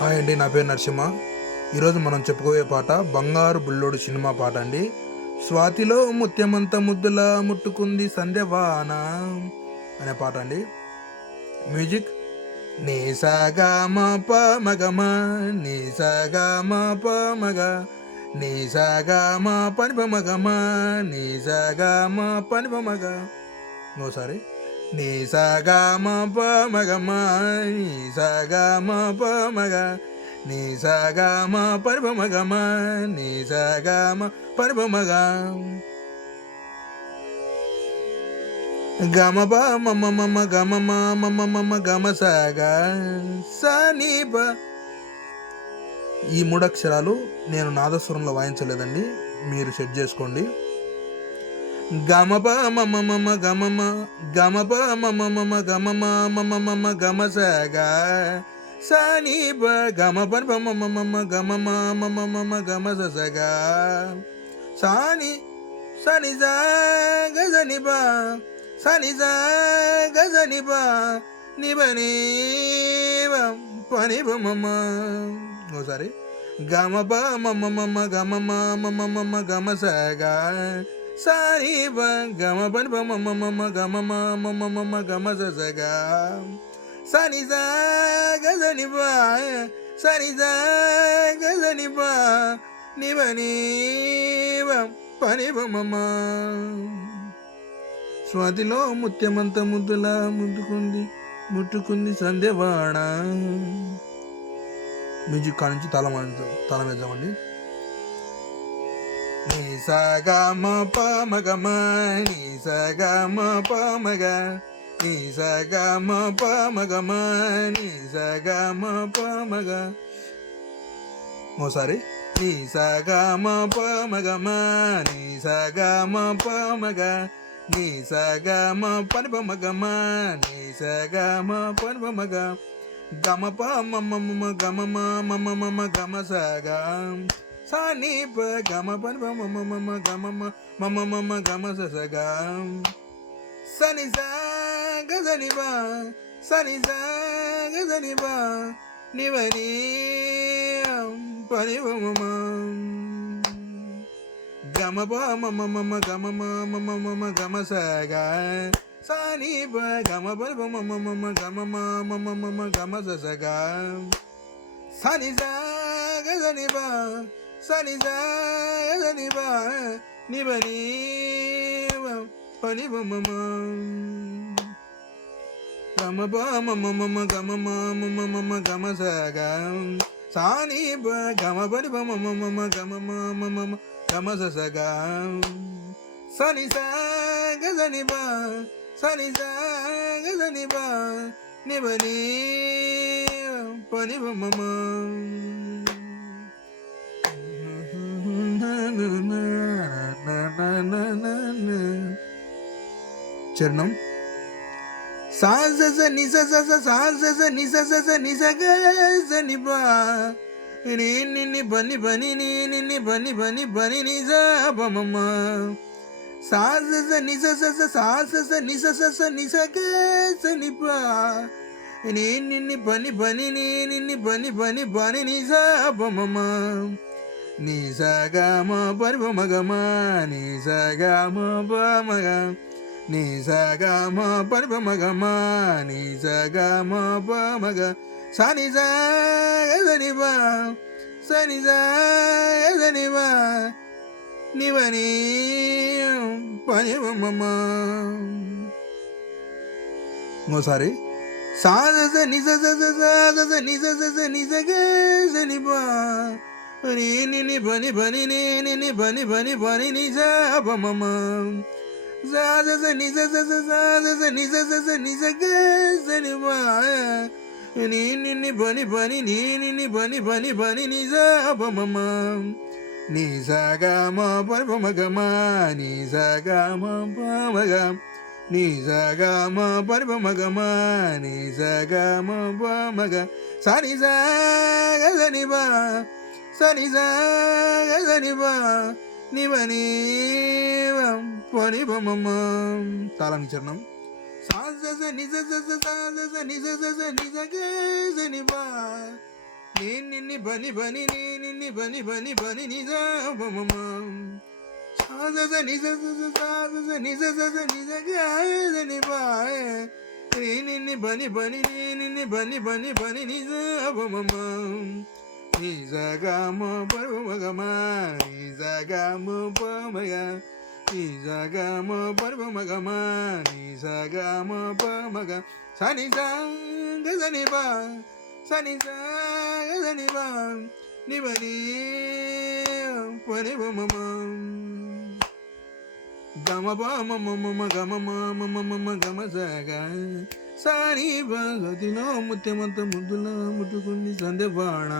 Hi అండి, నా పేరు నరసింహ. ఈరోజు మనం చెప్పుకోయే పాట బంగారు బుల్లోడు సినిమా పాట అండి. స్వాతిలో ముత్యమంత ముద్దులా ముట్టుకుంది సంధ్యవాన అనే పాట అండి. మ్యూజిక్ నీ సాగా మా ప మగమ, నీ సాగా మా ప మగ, నీ సాగా మా పని మగమ, నీ సాగా మా పని మగ. ఇంకోసారి నీ సాగా మా ప మగమ, నీ సాగా మా ప మగ, నీ సాగా మా పని మగమ, నీ సాగా మా పని మగ. గమ ప మమ మమ గమ మమ మమ గమ సాగా సనీప. ఈ మూడు అక్షరాలు నేను నాదస్వరంలో వాయించలేదండి, మీరు సెట్ చేసుకోండి. గమ ప మమ మమ గమ మ, గమ ప మమ మమ గమ మమ మమ గమ సాగా సనీప గమ పని మమ మమ గమ మమ మమ గమ సగా సాని సని సా గజని ప సని సా గజని ప నిబని పని మమ. ఓసారి గమ ప మమ మమ గమ మమ మమ గమ సగా సాని ప గమ పని మమ మమ గమ మమ మమ గమ సగా సని సా గజని ప సని సా గజని ప నిబని పని మమ. స్వాతిలో ముత్యమంత ముద్దులా ముట్టుకుంది సంధ్యవాణ. మ్యూజిక్ కాడ నుంచి తాళం వేద్దామండి. నీ సాగా మా ప మగమ, నీ సాగా మా ప మగ, నీ సాగా మా ప మగమ, నీ సాగా మా ప మగ. ఓసారి నీ సాగా మా ప మగమ, నీ సాగా మా ప మగ, నీ సాగా మా పని మగమ, నీ సాగా మా పని మగ. గమ ప మమ మమ గమ మమ మమ గమ సాగా సాని ప గమ పని మమ మమ గమ మమ మమ గమ సగా సని సా గజని బా సని సా గజని బా నివని పని మమ గమ ప మమ మమ గమ మమ మమ గమ సగా సాని ప గమ పని మమ మమ గమ మమ మమ గమ సగా సని సా గజని బా సని సా గజని బా నిబని పని మమ గమ ప మమ మమ గమ మమ మమ గమ సగా సాని ప గమ పని మమ మమ గమ మమ గమ సగా సని సా గజని బా సని సా గజని బా నిబని పని మమ. చరణం సా స ని స స స సా స ని స స స ని స గ స ని ప ని ని ని బని బని ని ని ని బని బని బని ని స ప మమ సా స స ని స స స సా స స ని స స స ని స గ స ని ప ని ని ని బని బని ని ని ని బని బని బని ని స ప మమ. నీ సాగా మా పని మగమ, నీ సాగా మా ప మగ, నీ సాగా మా పని మగమ, నీ సాగా మా ప మగ. సని సా గజని బా సని సా గజని బా నివని పని మమ. ఇంకోసారి సా స ని స స స సా స ని స స స ని స గ స ని బా ని ని ని బని బని ని ని ని బని బని బని ని స ప మమ సా స స ని స స స సా స స ని స స స ని స గ స ని బా ని ని ని బని బని ని ని ని బని బని బని ని స ప మమ. నీ సాగా మా పని మగమ, నీ సాగా మా ప మగ, నీ సాగా మా పని మగమ, నీ సాగా మా ప మగ. సని సా గజని బా సని సా గజని బా నిబని పని మమ. తాళం చరణం సా స స ని స స స సా స స ని స స స ని స గ స ని బా నిన్ని బని బని నిన్ని బని బని బని నిజ మమ సాజ నిజ సాజ నిజ నిజ గాని బాయ నిన్ని బని బని నిన్ని బని బని బని నిజ మమ నిజ గమ పరమగమ నిజ గమ పమగ నిజ గమ పరమగమ నిజ గమ పమగ సని గని బా సని గని బా నిబని పని మమ గమ బా మమ మమ గమ మమ మమ గమ సగ సాని బగతిలో ముత్యమంత ముద్దులా ముట్టుకుంది సందె బాణ